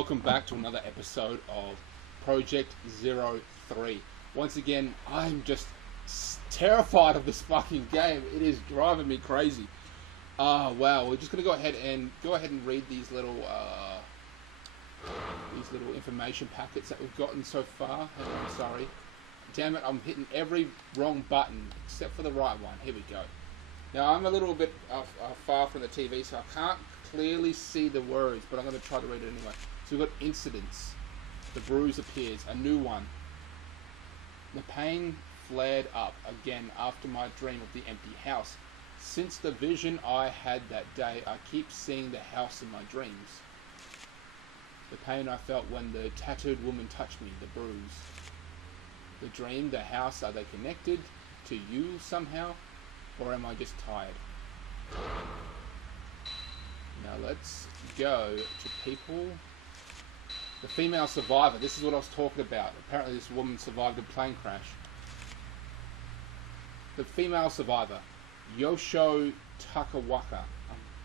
welcome back to another episode of Project 03. Once again, I'm just terrified of this fucking game. It is driving me crazy. Wow, we're just gonna go ahead and read these little information packets that we've gotten so far. I'm sorry. Damn it, I'm hitting every wrong button except for the right one. Here we go. Now, I'm a little bit far from the TV, so I can't clearly see the words, but I'm going to try to read it anyway. So we've got incidents. The bruise appears. A new one. The pain flared up again after my dream of the empty house. Since the vision I had that day, I keep seeing the house in my dreams. The pain I felt when the tattooed woman touched me. The bruise. The dream, the house, are they connected to you somehow? Or am I just tired? Now let's go to people. The female survivor. This is what I was talking about. Apparently this woman survived a plane crash. The female survivor. Yosho Takawaka.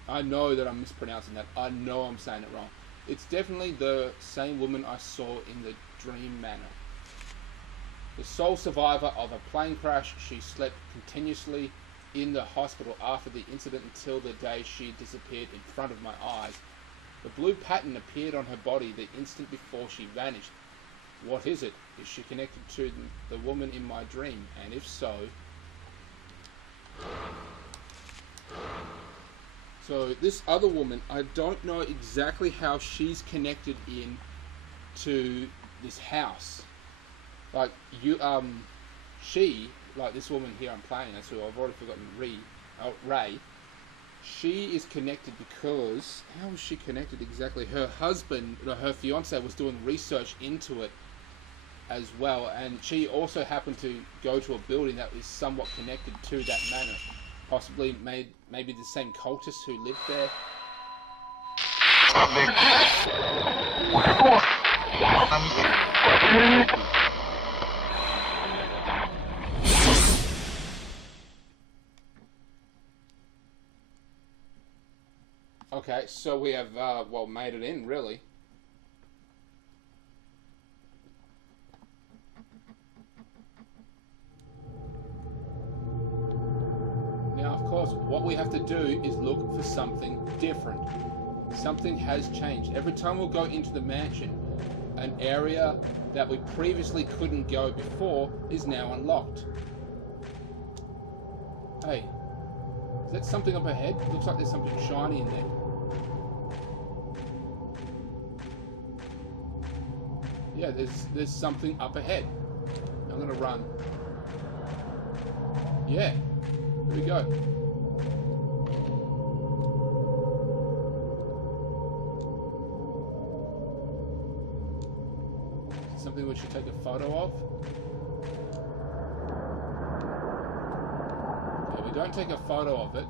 I know that I'm mispronouncing that. I know I'm saying it wrong. It's definitely the same woman I saw in the dream manor. The sole survivor of a plane crash, she slept continuously in the hospital after the incident until the day she disappeared in front of my eyes. The blue pattern appeared on her body the instant before she vanished. What is it? Is she connected to the woman in my dream? And if so... So this other woman, I don't know exactly how she's connected in to this house. Like, she, like this woman here I'm playing as, who I've already forgotten, Ray, she is connected because, how was she connected exactly? Her husband, her fiance, was doing research into it as well, and she also happened to go to a building that is somewhat connected to that manor. Possibly maybe the same cultists who lived there. Okay, so we have, well, made it in, really. Now, of course, what we have to do is look for something different. Something has changed. Every time we'll go into the mansion, an area that we previously couldn't go before is now unlocked. Hey, is that something up ahead? Looks like there's something shiny in there. Yeah, there's something up ahead. I'm gonna run. Yeah, here we go. Is it something we should take a photo of? Okay, we don't take a photo of it.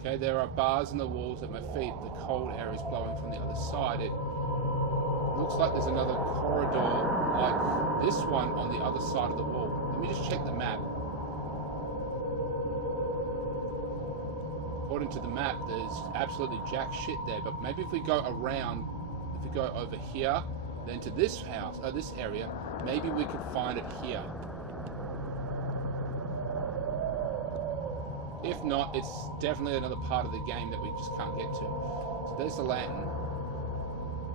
Okay, there are bars in the walls at my feet. The cold air is blowing from the other side. It looks like there's another corridor like this one on the other side of the wall. Let me just check the map. According to the map, there's absolutely jack shit there. But maybe if we go around, if we go over here, then to this house, this area, maybe we can find it here. If not, it's definitely another part of the game that we just can't get to. So there's the lantern.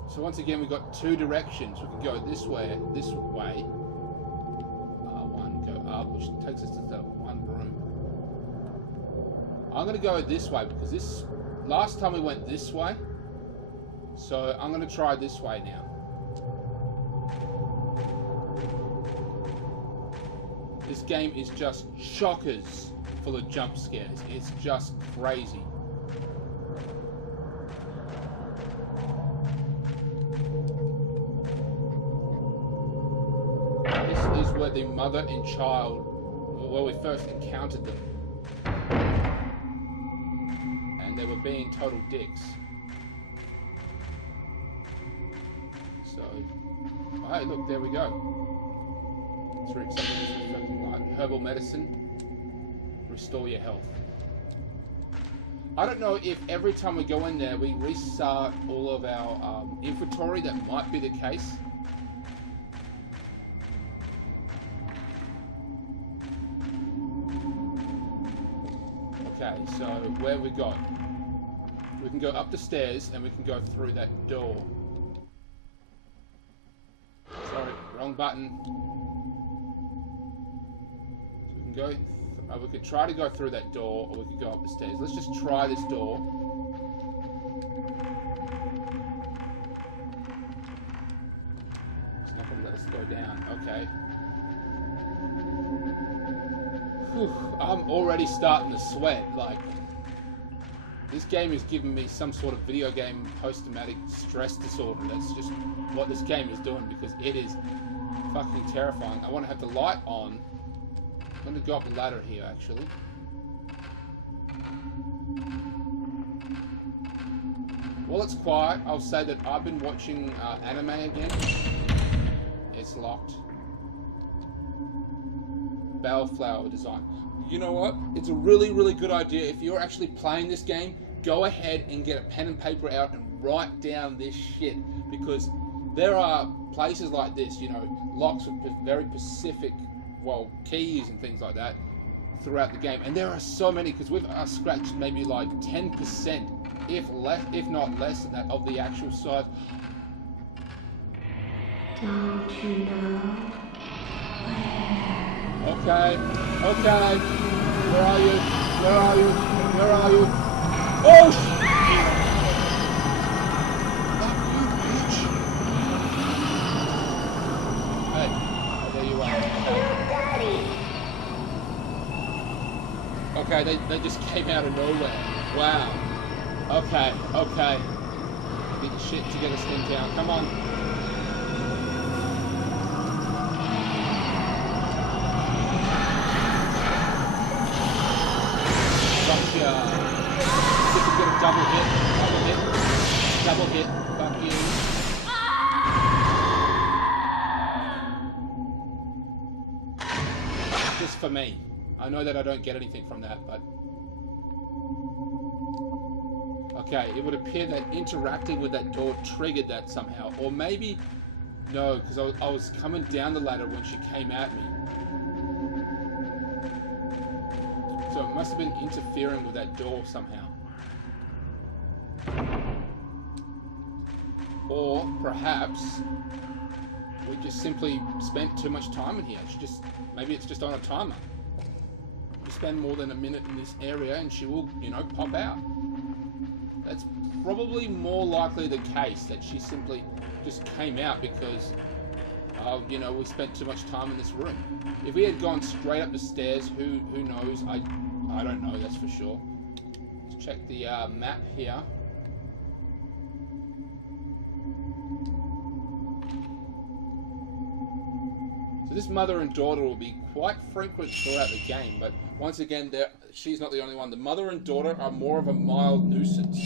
So once again, we've got two directions. We can go this way. One, go up, which takes us to the one room. I'm going to go this way because last time we went this way. So I'm going to try this way now. This game is just shockers full of jump scares. It's just crazy. This is where the mother and child, where we first encountered them. And they were being total dicks. So, oh, hey, look, there we go. Something that's reflecting light. Herbal medicine. Restore your health. I don't know if every time we go in there we restart all of our inventory. That might be the case. Okay, so where have we got? We can go up the stairs and we can go through that door. Sorry, wrong button. So we can go. We could try to go through that door, or we could go up the stairs. Let's just try this door. It's not going to let us go down. Okay. Whew, I'm already starting to sweat. Like, this game is giving me some sort of video game post-traumatic stress disorder. That's just what this game is doing, because it is fucking terrifying. I want to have the light on. I'm going to go up the ladder here, actually. While it's quiet, I'll say that I've been watching anime again. It's locked. Bellflower design. You know what? It's a really, really good idea. If you're actually playing this game, go ahead and get a pen and paper out and write down this shit. Because there are places like this, you know, locks with very specific, well, keys and things like that throughout the game, and there are so many, because we've scratched maybe like 10%, if not less than that, of the actual size. Don't you know where? Okay, where are you? Where are you? Oh shit! Hey, there you are. Okay, they just came out of nowhere. Wow. Okay. Get your shit together, Slimtown. Come on. Gotcha. See if we get a double hit. Fuck you. Just for me. I know that I don't get anything from that, but... Okay, it would appear that interacting with that door triggered that somehow. Or maybe... No, because I was coming down the ladder when she came at me. So it must have been interfering with that door somehow. Or perhaps we just simply spent too much time in here. Maybe it's just on a timer. You spend more than a minute in this area and she will, you know, pop out. That's probably more likely the case, that she simply just came out because, you know, we spent too much time in this room. If we had gone straight up the stairs, who knows? I don't know, that's for sure. Let's check the map here. So this mother and daughter will be quite frequent throughout the game, but once again, she's not the only one. The mother and daughter are more of a mild nuisance.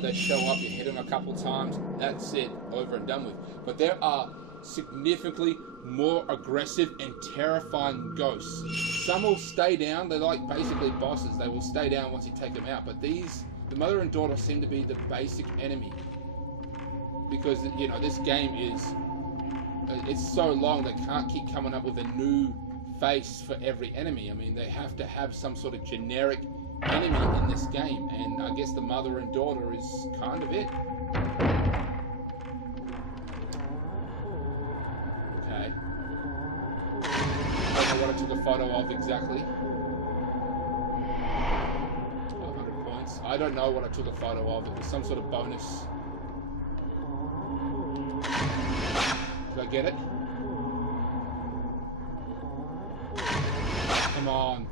They show up, you hit them a couple times, that's it, over and done with. But there are significantly more aggressive and terrifying ghosts. Some will stay down, they're like basically bosses, they will stay down once you take them out, but the mother and daughter seem to be the basic enemy. Because, you know, this game it's so long, they can't keep coming up with a new face for every enemy. I mean, they have to have some sort of generic enemy in this game, and I guess the mother and daughter is kind of it. Okay. I don't know what I took a photo of exactly. 500 points. I don't know what I took a photo of. It was some sort of bonus. Did I get it? Come on.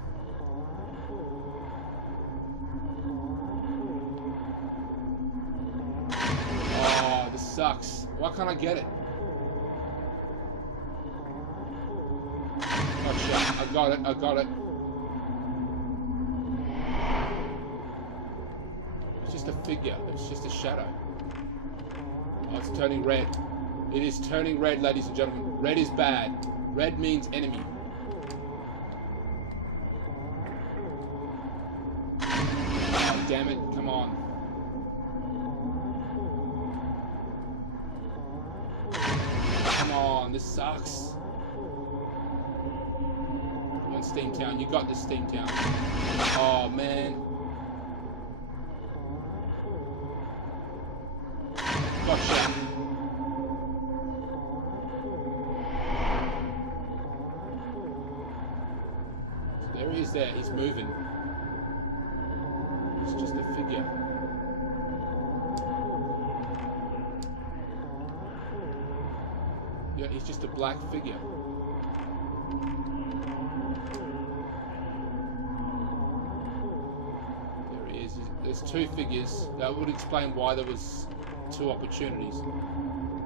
Oh, this sucks. Why can't I get it? Oh shit, I got it. It's just a figure, it's just a shadow. Oh, it's turning red. It is turning red, ladies and gentlemen. Red is bad. Red means enemy. Oh, damn it, come on. Come on, this sucks. Come on, Steamtown, you got this, Steamtown. Oh, man. Gotcha. There he is there, he's moving. It's just a figure. Yeah, he's just a black figure. There he is. There's two figures. That would explain why there was two opportunities.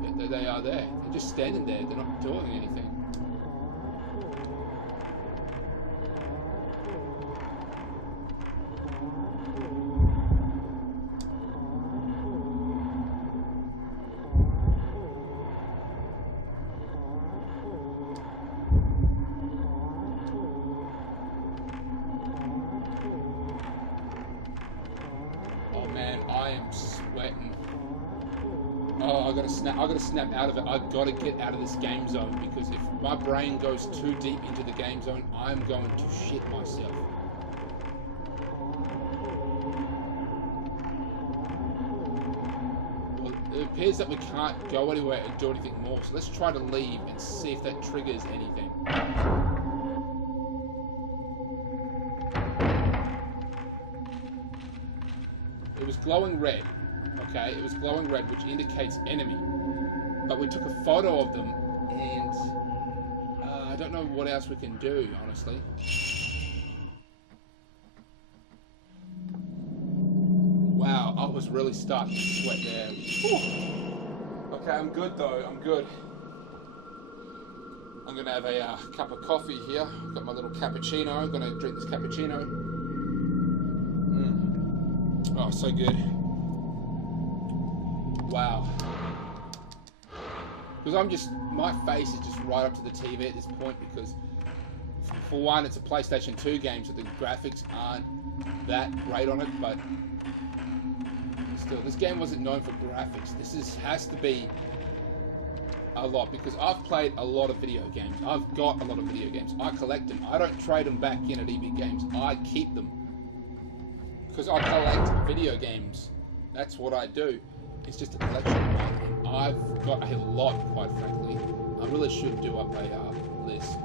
Yeah, they are there. They're just standing there. They're not doing anything. I am sweating. Oh, I gotta snap out of it. I've got to get out of this game zone, because if my brain goes too deep into the game zone, I'm going to shit myself. Well, it appears that we can't go anywhere and do anything more, so let's try to leave and see if that triggers anything. It was glowing red, okay? It was glowing red, which indicates enemy. But we took a photo of them, and I don't know what else we can do, honestly. Wow, I was really starting to sweat there. Whew. Okay, I'm good though, I'm good. I'm gonna have a cup of coffee here. Got my little cappuccino. I'm gonna drink this cappuccino. Oh, so good. Wow. Because my face is just right up to the TV at this point, because for one, it's a PlayStation 2 game, so the graphics aren't that great on it, but still, this game wasn't known for graphics. This has to be a lot, because I've played a lot of video games. I've got a lot of video games. I collect them. I don't trade them back in at EB Games. I keep them. Because I collect video games. That's what I do. It's just a collection of mine. And I've got a lot, quite frankly. I really should do up a list.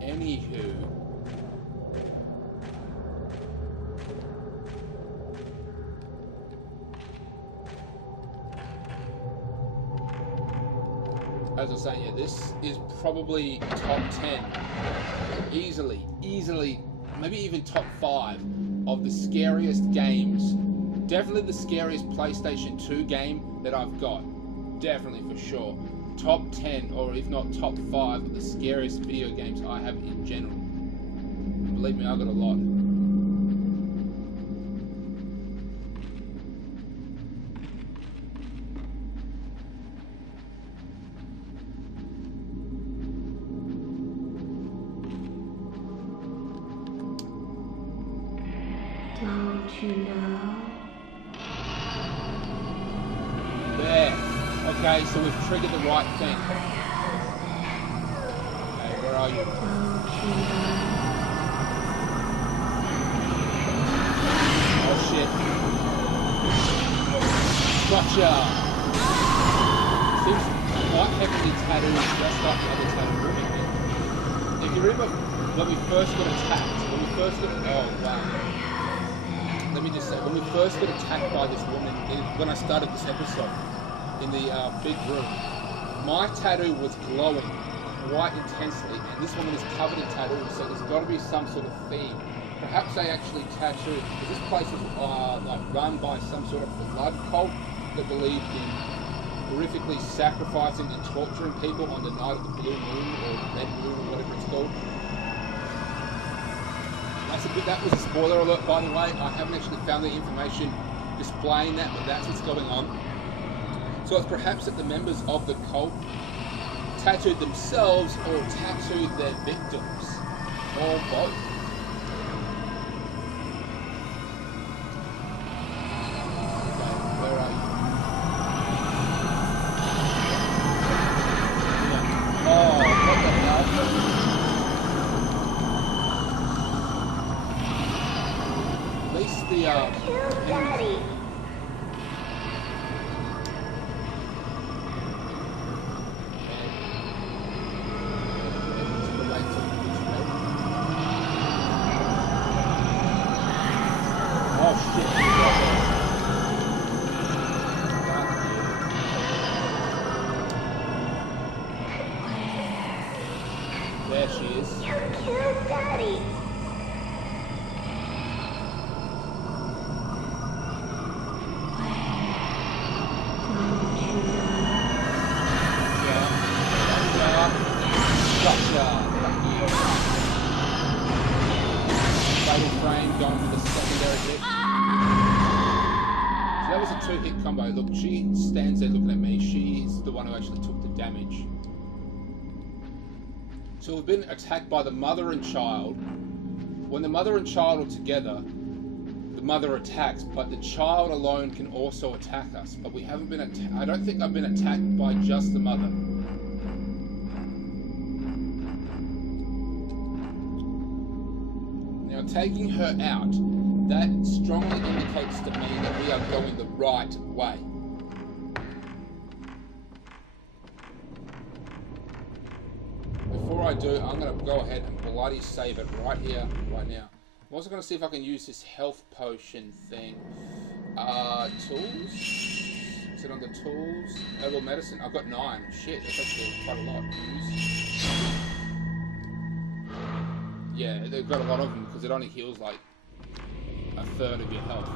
Anywho. As I was saying, yeah, this is probably top 10. Easily, maybe even top 5 of the scariest games. Definitely the scariest PlayStation 2 game that I've got. Definitely, for sure. Top 10, or if not top 5 of the scariest video games I have in general. Believe me, I've got a lot. Don't you know? There. Okay, so we've triggered the right thing. Okay, where are you? Don't you know? Oh shit. Gotcha! Seems quite heavily tattooed, just like the other tattooed woman here. If you remember when we first got attacked, oh wow. Let me just say, when we first got attacked by this woman, when I started this episode, in the big room, my tattoo was glowing quite intensely, and this woman is covered in tattoos, so there's got to be some sort of theme. Perhaps they actually tattooed, because this place was like run by some sort of blood cult that believed in horrifically sacrificing and torturing people on the night of the blue moon, or red moon, or whatever it's called. That was a spoiler alert, by the way. I haven't actually found the information displaying that, but that's what's going on. So it's perhaps that the members of the cult tattooed themselves or tattooed their victims, or both. the Daddy. Oh shit! There she is. You killed Daddy. Gotcha. Fatal frame going for the secondary hit. So that was a 2-hit combo. Look, she stands there looking at me. She's the one who actually took the damage. So we've been attacked by the mother and child. When the mother and child are together, the mother attacks, but the child alone can also attack us. But we haven't been attacked. I don't think I've been attacked by just the mother. Now, taking her out, that strongly indicates to me that we are going the right way. Before I do, I'm going to go ahead and bloody save it right here, right now. I'm also going to see if I can use this health potion thing. Tools? Is it under tools? Herbal medicine? I've got 9. Shit, that's actually quite a lot. Yeah, they've got a lot of them because it only heals like a third of your health.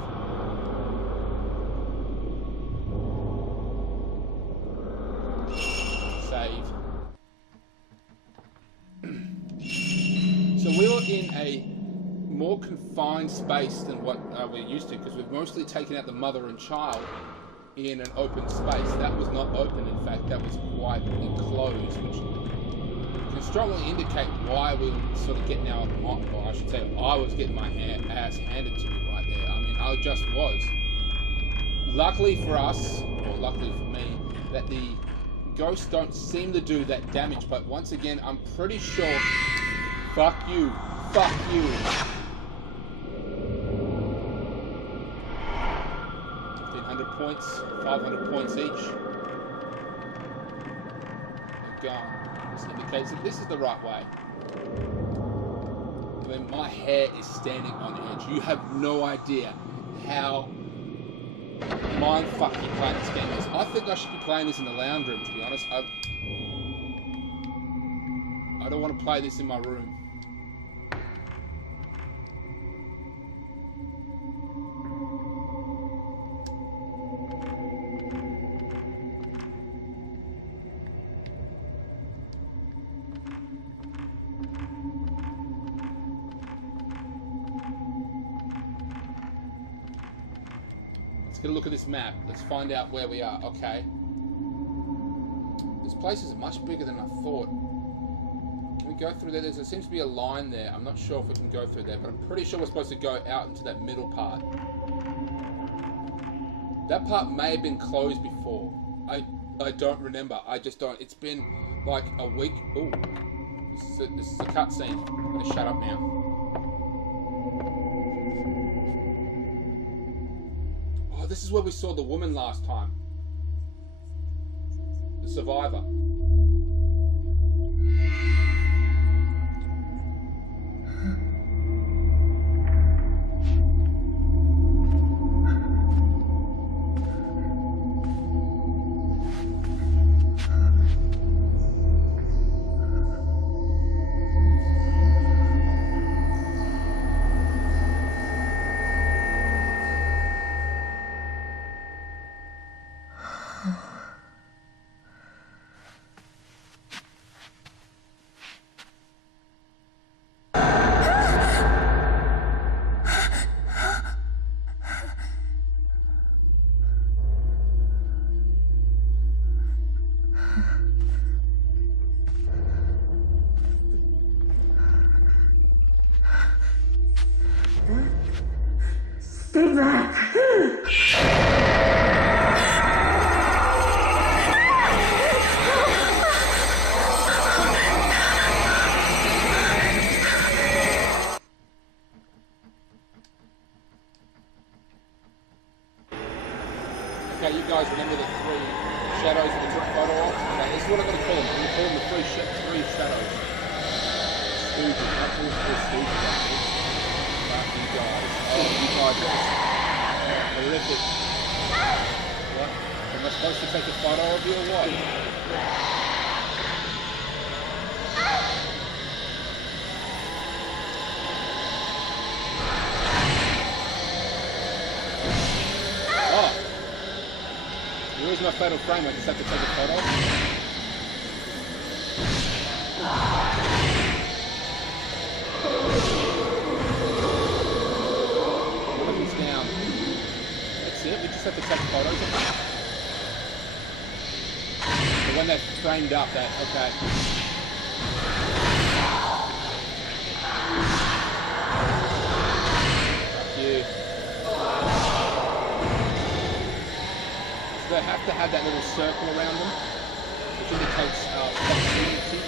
Save. So we were in a more confined space than what we're used to, because we've mostly taken out the mother and child in an open space. That was not open, in fact, that was quite enclosed, which can strongly indicate why we were sort of getting our, or I should say, I was getting my ass handed to me right there. I mean, I just was. Luckily for us, or luckily for me, that the ghosts don't seem to do that damage, but once again, I'm pretty sure, fuck you, fuck you. 1,500 points, 500 points each. They're gone. This indicates that this is the right way. I mean, my hair is standing on edge. You have no idea how mindfucky playing this game is. I think I should be playing this in the lounge room, to be honest. I don't want to play this in my room. Let's get a look at this map. Let's find out where we are. Okay. This place is much bigger than I thought. Can we go through there? There seems to be a line there. I'm not sure if we can go through there, but I'm pretty sure we're supposed to go out into that middle part. That part may have been closed before. I don't remember. I just don't. It's been like a week. Ooh. This is a cutscene. I'm going to shut up now. Oh, this is where we saw the woman last time. The survivor. Stay back. Okay, you guys remember the three shadows that we took a photo of? Okay, this is what I'm going to call them. I'm going to call them the three shadows. Stooges. I call them three stooges, actually. Fuck you guys. Oh, you guys are horrific. What? Am I supposed to take a photo of you or what? Oh! Where's my fatal frame? I just have to take a photo. Weapons down. That's it, we just have to take photos of them. So when they're framed up, that, okay. Fuck you. So they have to have that little circle around them, which indicates proximity.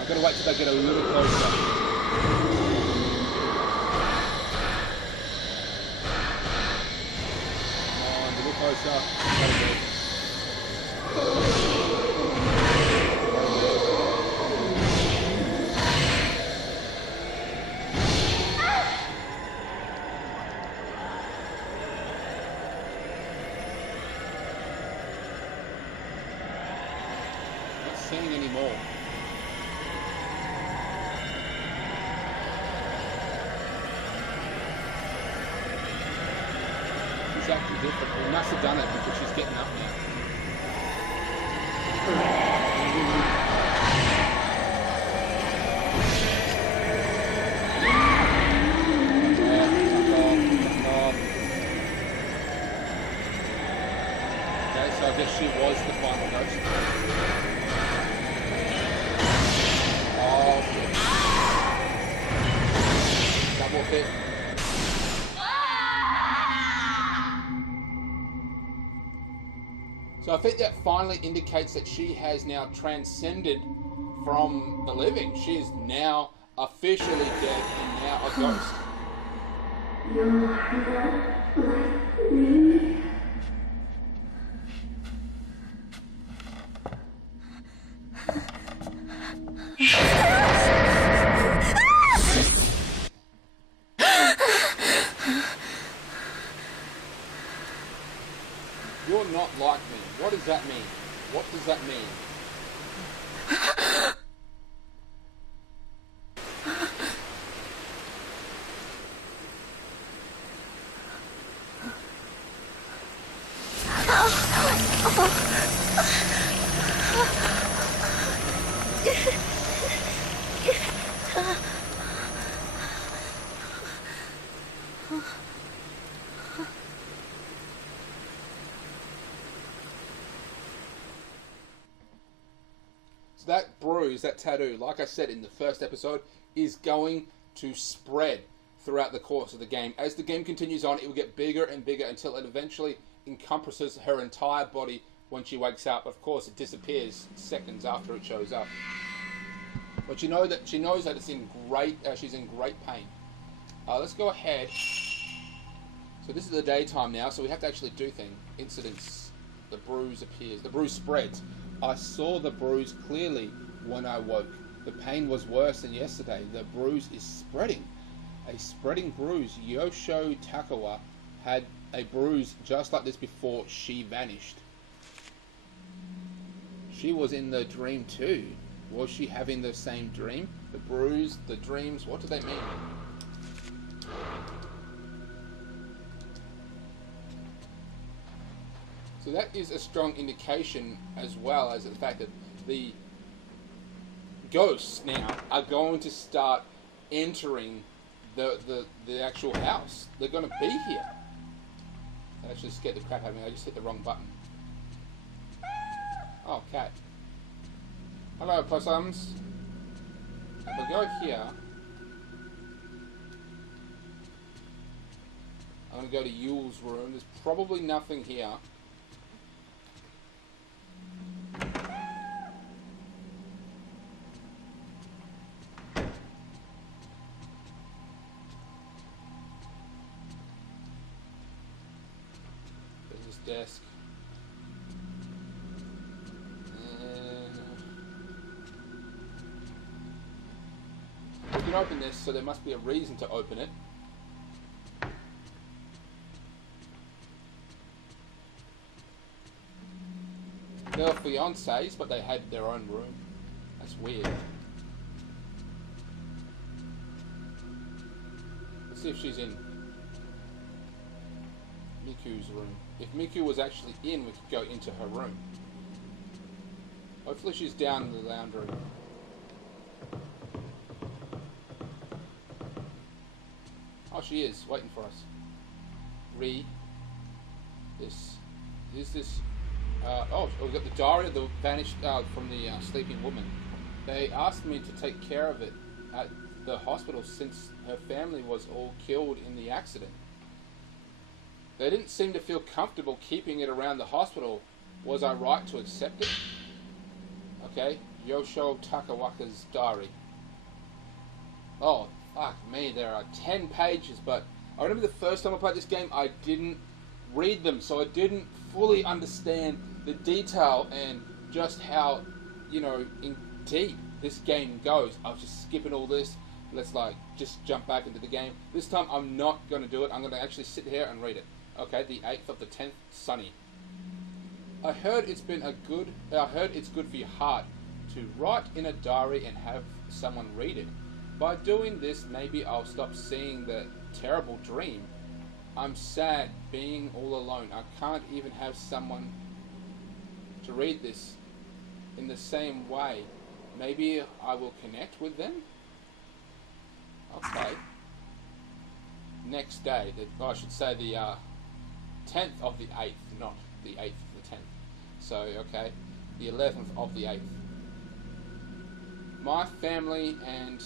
I've got to wait till they get a little closer. Come on, a little closer. That'll do. Not seeing any more. Acting different. We must have done it because she's getting up now. Okay, so I guess she was the final ghost. Oh, shit. Double hit. So I think that finally indicates that she has now transcended from the living. She is now officially dead and now a ghost. You're not like me. You're not like me. What does that mean? What does that mean? That bruise, that tattoo, like I said in the first episode, is going to spread throughout the course of the game. As the game continues on, it will get bigger and bigger until it eventually encompasses her entire body when she wakes up. Of course, it disappears seconds after it shows up. But she knows that it's in she's in great pain. Let's go ahead. So this is the daytime now, so we have to actually do things. Incidents. The bruise appears. The bruise spreads. I saw the bruise clearly when I woke. The pain was worse than yesterday. The bruise is spreading. A spreading bruise. Yosho Takawa had a bruise just like this before she vanished. She was in the dream too. Was she having the same dream? The bruise, the dreams, what do they mean? So that is a strong indication, as well as the fact that the ghosts now are going to start entering the actual house. They're gonna be here. That actually scared the crap out of me. I just hit the wrong button. Oh, cat. Hello, possums. If I go here, I'm gonna go to Yule's room. There's probably nothing here. There's this desk. We can open this, so there must be a reason to open it. They were fiancés, but they had their own room. That's weird. Let's see if she's in Miku's room. If Miku was actually in, we could go into her room. Hopefully she's down in the lounge room. Oh, she is, waiting for us. This is this. Oh, we've got the diary of the vanished from the sleeping woman. They asked me to take care of it at the hospital since her family was all killed in the accident. They didn't seem to feel comfortable keeping it around the hospital. Was I right to accept it? Okay, Yosho Takawaka's diary. Oh, fuck me, there are 10 pages, but I remember the first time I played this game, I didn't read them, so I didn't fully understand the detail and just how, you know, in deep this game goes. I was just skipping all this. Let's just jump back into the game. This time I'm not going to do it. I'm going to actually sit here and read it. Okay, the 8th of the 10th, Sunny. I heard it's good for your heart to write in a diary and have someone read it. By doing this, maybe I'll stop seeing the terrible dream. I'm sad being all alone. I can't even have someone to read this in the same way. Maybe I will connect with them? Okay. Next day, I should say the 10th of the 8th, not the 8th of the 10th. So, okay, the 11th of the 8th. My family and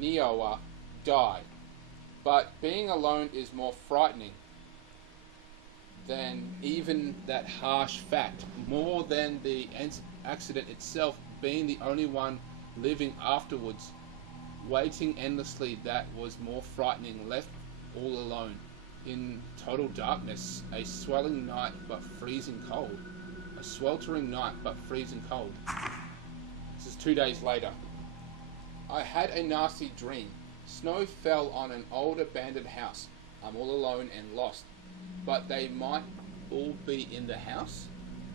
Nioa died, but being alone is more frightening than even that harsh fact, more than the accident itself. Being the only one living afterwards, waiting endlessly, that was more frightening. Left all alone in total darkness, a sweltering night but freezing cold. A sweltering night but freezing cold. This is 2 days later. I had a nasty dream. Snow fell on an old abandoned house. I'm all alone and lost. But they might all be in the house.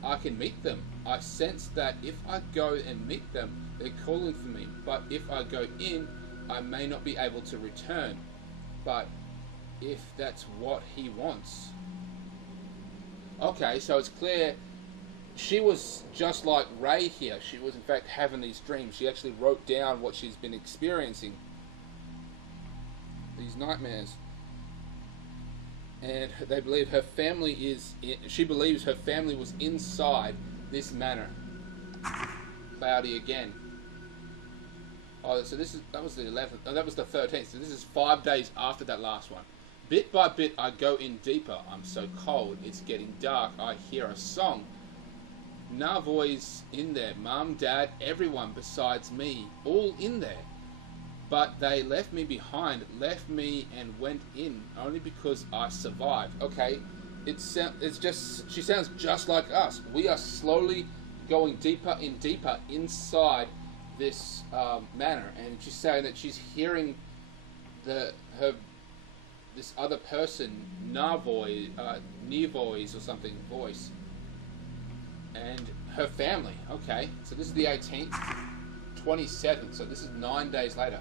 I can meet them. I sense that if I go and meet them, they're calling for me. But if I go in, I may not be able to return. But if that's what he wants. Okay, so it's clear she was just like Ray here. She was in fact having these dreams. She actually wrote down what she's been experiencing. These nightmares. And they believe her family she believes her family was inside this manor. Cloudy again. Oh, so that was the 11th. Oh, that was the 13th. So this is 5 days after that last one. Bit by bit, I go in deeper. I'm so cold. It's getting dark. I hear a song. Navoy's in there. Mum, Dad, everyone besides me, all in there. But they left me behind, left me and went in only because I survived. Okay, it's just, she sounds just like us. We are slowly going deeper and deeper inside this manor, and she's saying that she's hearing this other person, Nevoy's or something, voice, and her family. Okay, so this is the 18th, 27th, so this is 9 days later.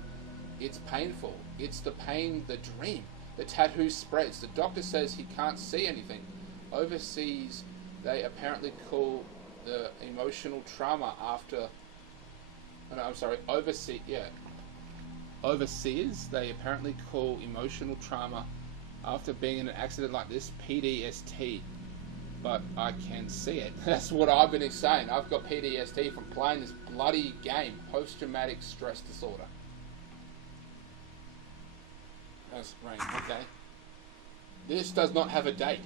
It's painful. It's the pain, the dream. The tattoo spreads. The doctor says he can't see anything. Overseas, they apparently call the emotional trauma after... Oh, no, I'm sorry. Overseas, yeah. overseers, they apparently call emotional trauma after being in an accident like this PTSD. But I can see it. That's what I've been saying. I've got PTSD from playing this bloody game. Post-traumatic stress disorder. That's rain. Okay. This does not have a date.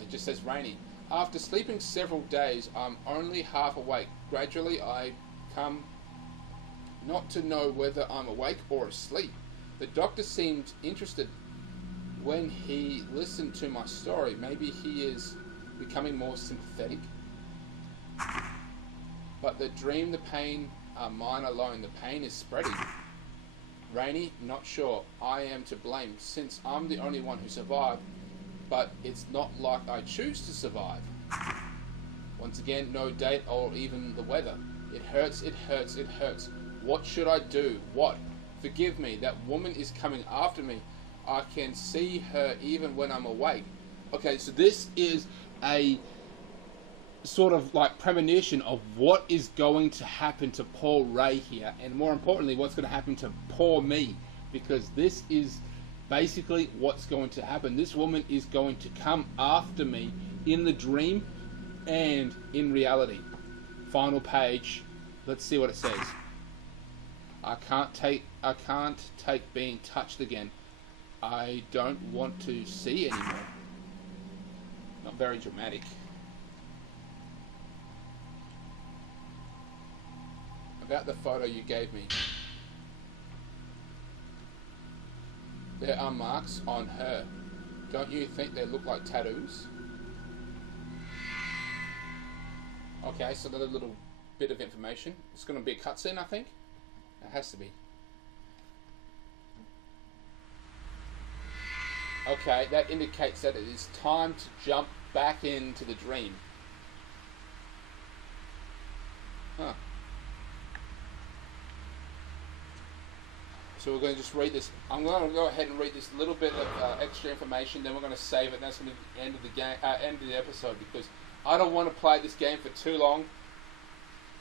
It just says rainy. After sleeping several days, I'm only half awake. Gradually, I come not to know whether I'm awake or asleep. The doctor seemed interested when he listened to my story. Maybe he is becoming more sympathetic. But the dream, the pain are mine alone. The pain is spreading. Rainy, not sure. I am to blame since I'm the only one who survived. But it's not like I choose to survive. Once again, no date or even the weather. It hurts, it hurts, it hurts. What should I do? What? Forgive me. That woman is coming after me. I can see her even when I'm awake. Okay, so this is a sort of like premonition of what is going to happen to poor Ray here, and more importantly, what's going to happen to poor me, because this is basically what's going to happen. This woman is going to come after me in the dream and in reality. Final page. Let's see what it says. I can't take being touched again. I don't want to see anymore. Not very dramatic. About the photo you gave me. There are marks on her. Don't you think they look like tattoos? Okay, so another little bit of information. It's going to be a cutscene, I think. It has to be. Okay, that indicates that it is time to jump back into the dream. Huh. So we're going to just read this. I'm going to go ahead and read this little bit of extra information. Then we're going to save it. And that's going to be the end of the game, end of the episode, because I don't want to play this game for too long.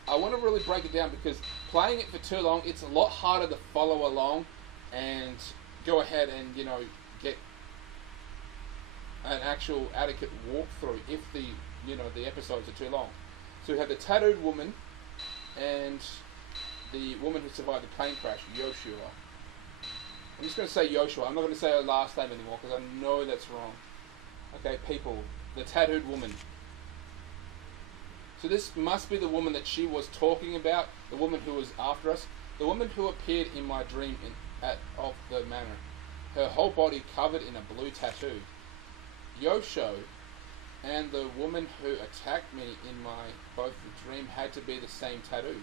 I want to really break it down, because playing it for too long, it's a lot harder to follow along and go ahead and, you know, get an actual adequate walkthrough if the, you know, the episodes are too long. So we have the tattooed woman and the woman who survived the plane crash, Yoshua. I'm just going to say Yoshua. I'm not going to say her last name anymore because I know that's wrong. Okay, people. The tattooed woman. So this must be the woman that she was talking about, the woman who was after us, the woman who appeared in my dream of the manor. Her whole body covered in a blue tattoo. Yosho and the woman who attacked me in my both the dream had to be the same tattoo.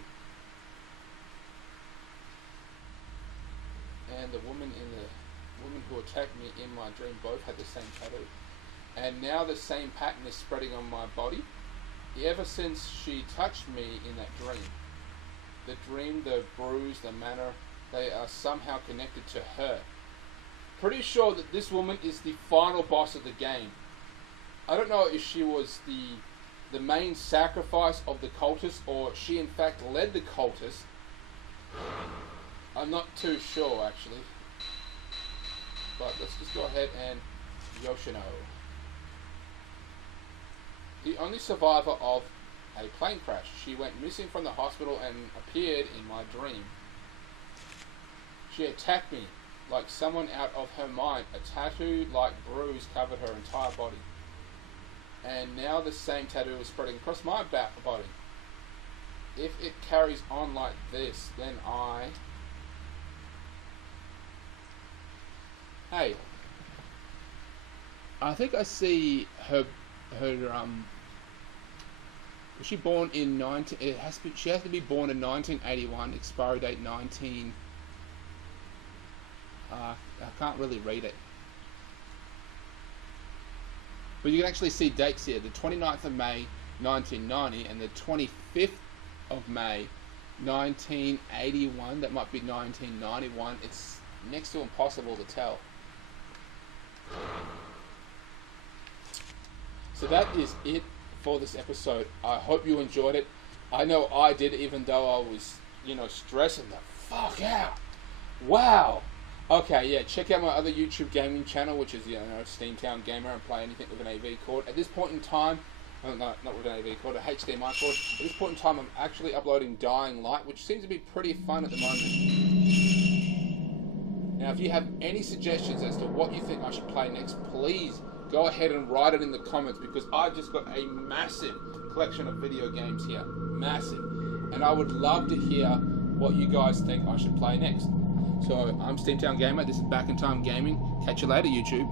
And the woman who attacked me in my dream both had the same tattoo. And now the same pattern is spreading on my body. Ever since she touched me in that dream. The dream, the bruise, the manner, they are somehow connected to her. Pretty sure that this woman is the final boss of the game. I don't know if she was the main sacrifice of the cultists, or she in fact led the cultists. I'm not too sure actually. But let's just go ahead and Yoshino. The only survivor of a plane crash. She went missing from the hospital and appeared in my dream. She attacked me like someone out of her mind. A tattoo-like bruise covered her entire body. And now the same tattoo is spreading across my body. If it carries on like this, then Hey. I think I see her was she born in she has to be born in 1981, expiry date 19 I can't really read it, but you can actually see dates here. The 29th of May 1990 and the 25th of May 1981. That might be 1991. It's next to impossible to tell. So that is it for this episode. I hope you enjoyed it. I know I did, even though I was, you know, stressing the fuck out. Wow. Okay, yeah, check out my other YouTube gaming channel, which is, Steamtown Gamer, and play anything with an AV cord. At this point in time, no, not with an AV cord, a HDMI cord. At this point in time, I'm actually uploading Dying Light, which seems to be pretty fun at the moment. Now, if you have any suggestions as to what you think I should play next, please go ahead and write it in the comments, because I've just got a massive collection of video games here. Massive. And I would love to hear what you guys think I should play next. So, I'm Steamtown Gamer. This is Back in Time Gaming. Catch you later, YouTube.